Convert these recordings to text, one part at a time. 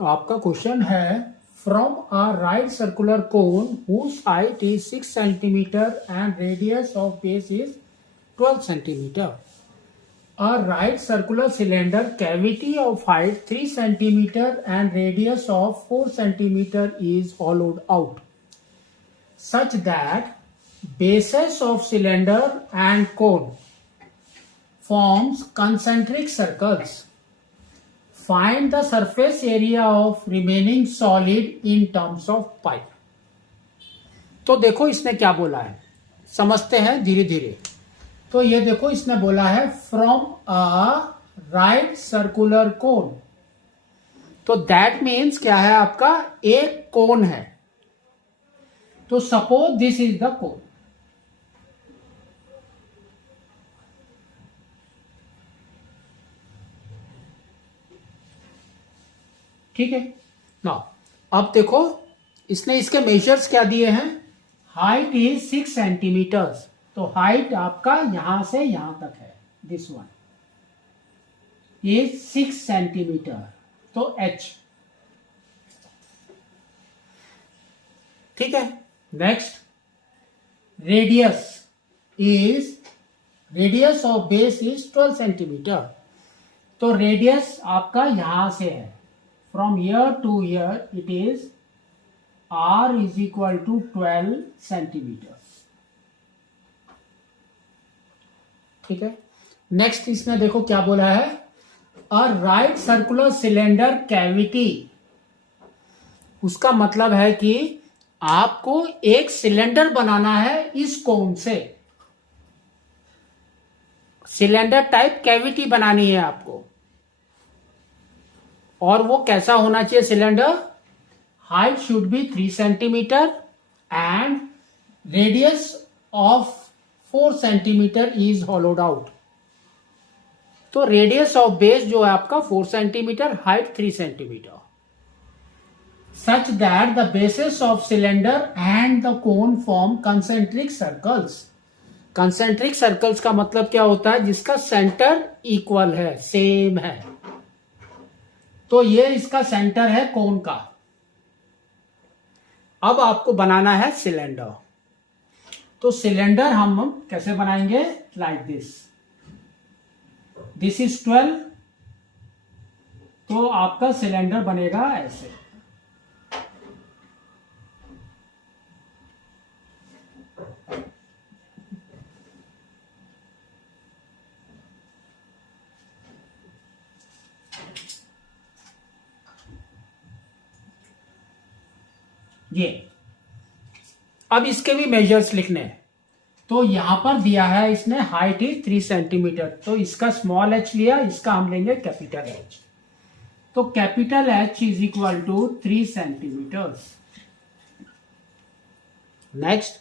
तो आपका क्वेश्चन है from a right circular cone whose height is 6 centimeter and radius of base is 12 centimeter. A right circular cylinder cavity of height 3 centimeter and radius of 4 centimeter is hollowed out such that bases of cylinder and cone forms concentric circles. Find the surface area of remaining solid in terms of pi. तो देखो इसने क्या बोला है, समझते हैं धीरे धीरे। तो ये देखो इसने बोला है from a right circular cone, तो दैट मीन्स क्या है, आपका एक कोन है। तो suppose this is the cone, ठीक है ना। अब देखो इसने इसके मेजर्स क्या दिए हैं, हाइट इज 6 सेंटीमीटर्स, तो हाइट आपका यहां से यहां तक है, दिस वन इज 6 सेंटीमीटर, तो h, ठीक है। Next radius of base is 12 centimetre, तो रेडियस आपका यहां से है, from here to here it is r is equal to 12 centimeters, ठीक है। नेक्स्ट इसमें देखो क्या बोला है, a right circular cylinder cavity, उसका मतलब है कि आपको एक सिलेंडर बनाना है इस कोन से, सिलेंडर टाइप कैविटी बनानी है आपको। और वो कैसा होना चाहिए cylinder, height should be 3 centimetre and radius of 4 centimetre is hollowed out. तो रेडियस ऑफ बेस जो है आपका 4 centimetre, height 3 centimetre, such that the basis of cylinder and the cone form concentric circles. Concentric circles का मतलब क्या होता है, जिसका सेंटर इक्वल है, सेम है। तो ये इसका सेंटर है कोन का। अब आपको बनाना है सिलेंडर, तो सिलेंडर हम कैसे बनाएंगे, लाइक दिस इज 12, तो आपका सिलेंडर बनेगा ऐसे। ये अब इसके भी मेजर्स लिखने हैं, तो यहां पर दिया है इसने हाइट इज 3 सेंटीमीटर, तो इसका स्मॉल h लिया, इसका हम लेंगे कैपिटल H। तो capital H is equal to 3 centimetres. Next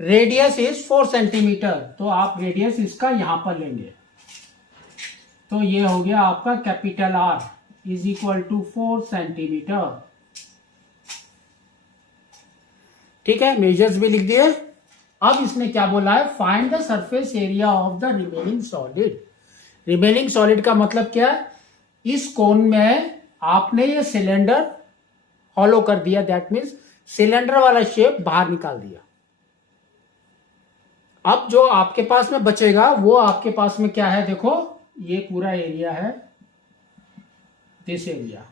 radius is 4 centimetre, तो आप रेडियस इसका यहां पर लेंगे, तो ये हो गया आपका capital R is equal to 4 centimetre, ठीक है। मेजर्स भी लिख दिए। अब इसने क्या बोला है, find the surface area of the remaining solid. Remaining solid का मतलब क्या है, इस कोन में आपने ये सिलेंडर हॉलो कर दिया, दैट मीन्स सिलेंडर वाला शेप बाहर निकाल दिया। अब जो आपके पास में बचेगा वो आपके पास में क्या है, देखो ये पूरा एरिया है, दिस एरिया,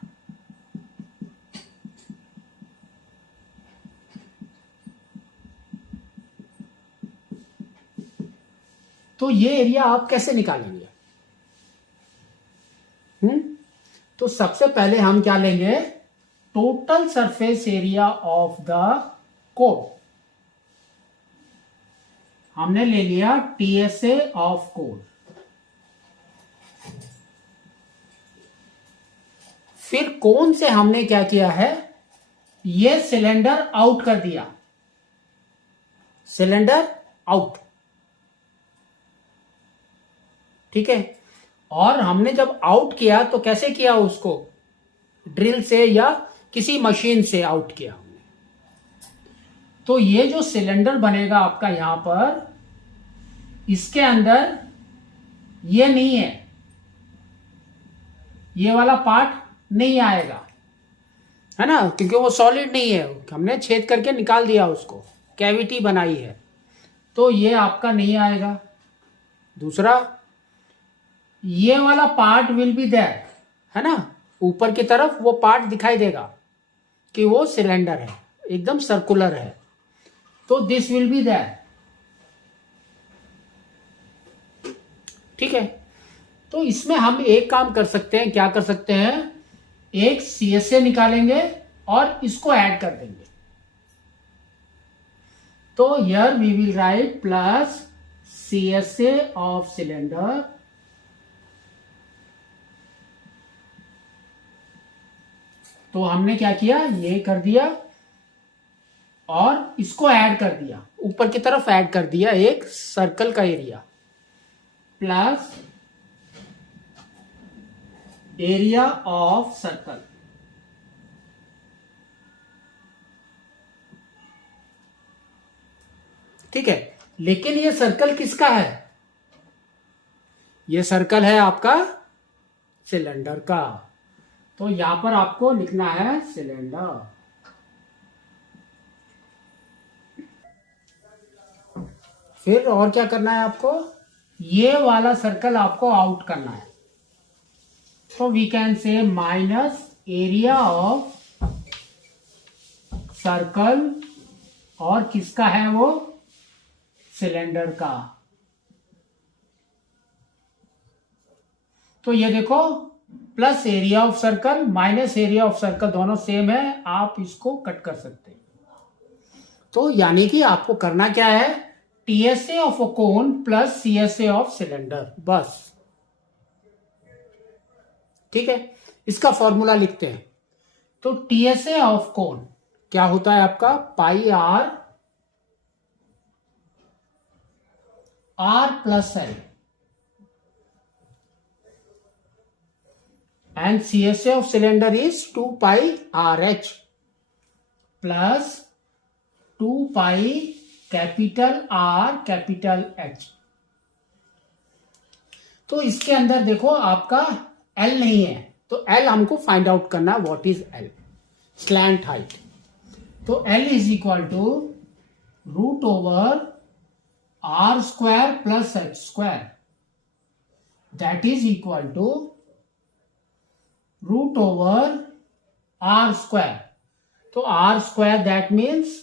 तो ये एरिया आप कैसे निकालेंगे, तो सबसे पहले हम क्या लेंगे, total surface area of the cone. हमने ले लिया TSA ऑफ कोन, फिर कोन से हमने क्या किया है, ये सिलेंडर आउट कर दिया, सिलेंडर आउट, ठीक है। और हमने जब आउट किया तो कैसे किया, उसको ड्रिल से या किसी मशीन से आउट किया हमने। तो ये जो सिलेंडर बनेगा आपका यहां पर, इसके अंदर ये नहीं है, ये वाला पार्ट नहीं आएगा, है ना, क्योंकि वो सॉलिड नहीं है, हमने छेद करके निकाल दिया उसको, कैविटी बनाई है, तो ये आपका नहीं आएगा। दूसरा, ये वाला पार्ट विल बी देयर, है ना, ऊपर की तरफ वो पार्ट दिखाई देगा कि वो सिलेंडर है, एकदम सर्कुलर है, तो दिस विल बी देयर। ठीक है, तो इसमें हम एक काम कर सकते हैं, क्या कर सकते हैं, एक CSA निकालेंगे और इसको ऐड कर देंगे। तो here we will write plus CSA of cylinder तो हमने क्या किया, ये कर दिया और इसको ऐड कर दिया, ऊपर की तरफ ऐड कर दिया एक सर्कल का area, plus area of circle. ठीक है, लेकिन ये सर्कल किसका है, ये सर्कल है आपका सिलेंडर का, तो यहां पर आपको लिखना है सिलेंडर। फिर और क्या करना है आपको, ये वाला सर्कल आपको आउट करना है, तो we can say minus area of circle, और किसका है वो, सिलेंडर का। तो ये देखो, plus area of circle minus area of circle दोनों सेम है, आप इसको कट कर सकते हैं। तो यानी कि आपको करना क्या है, TSA of a cone plus CSA of cylinder, बस। ठीक है, इसका फॉर्मूला लिखते हैं। तो TSA ऑफ कोन क्या होता है आपका, पाई R plus L, and CSA of cylinder is 2 pi RH plus 2 pi capital R capital H। तो इसके अंदर देखो आपका L नहीं है, तो L हमको फाइंड आउट करना है, what is L, slant height. तो L is equal to root over R square plus H square, that is equal to root over R square. तो R स्क्वायर दैट मीन्स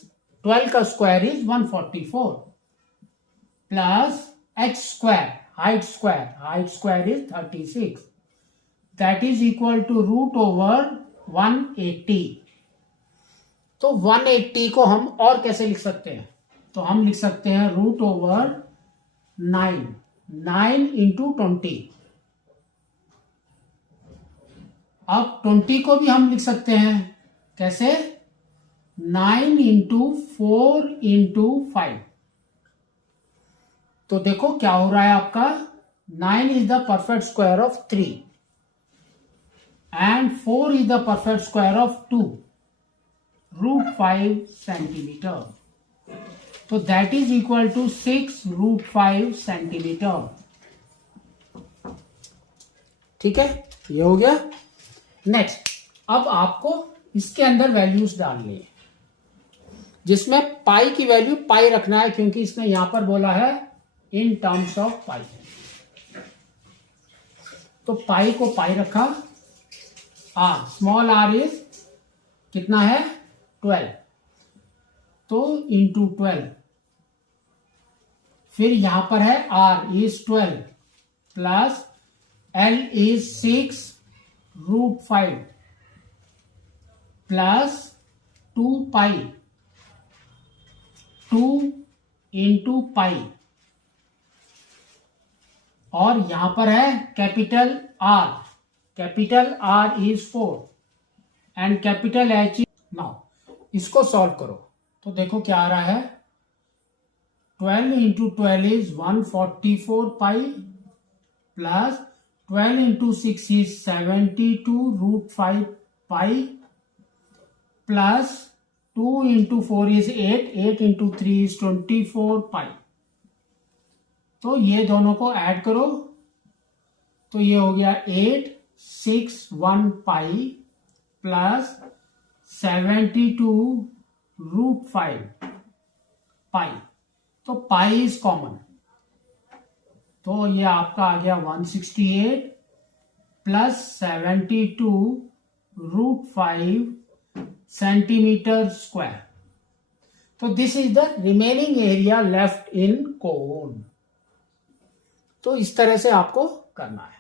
12 का square is 144 plus H square, height square is 36, that is equal to root over 180। तो 180 को हम और कैसे लिख सकते हैं, तो हम लिख सकते हैं रूट ओवर 9 इंटू 20। अब 20 को भी हम लिख सकते हैं कैसे, 9 इंटू 4 इंटू 5। तो देखो क्या हो रहा है आपका, 9 is the perfect square of 3 and 4 is the perfect square of 2, root 5 centimetre. तो that is equal to 6 root 5 centimetre. ठीक है, ये हो गया। नेक्स्ट, अब आपको इसके अंदर वैल्यूज डालनी है, जिसमें पाई की वैल्यू पाई रखना है, क्योंकि इसने यहां पर बोला है इन टर्म्स ऑफ पाई। तो पाई को पाई रखा, स्मॉल r इज कितना है 12, तो इंटू 12, फिर यहां पर है r is 12 plus l is 6 root 5 plus 2 pi, 2 into pi, और यहां पर है capital R is 4 and capital H is. Now इसको सॉल्व करो, तो देखो क्या आ रहा है, 12 into 12 is 144 pi plus 12 into 6 is 72 root 5 pi plus 2 into 4 is 8 into 3 is 24 pi. तो ये दोनों को ऐड करो, तो ये हो गया 861 पाई प्लस 72√5 पाई, तो पाई इज कॉमन, तो ये आपका आ गया 168 प्लस 72√5 सेंटीमीटर स्क्वायर। तो this is the remaining area left in cone. तो इस तरह से आपको करना है।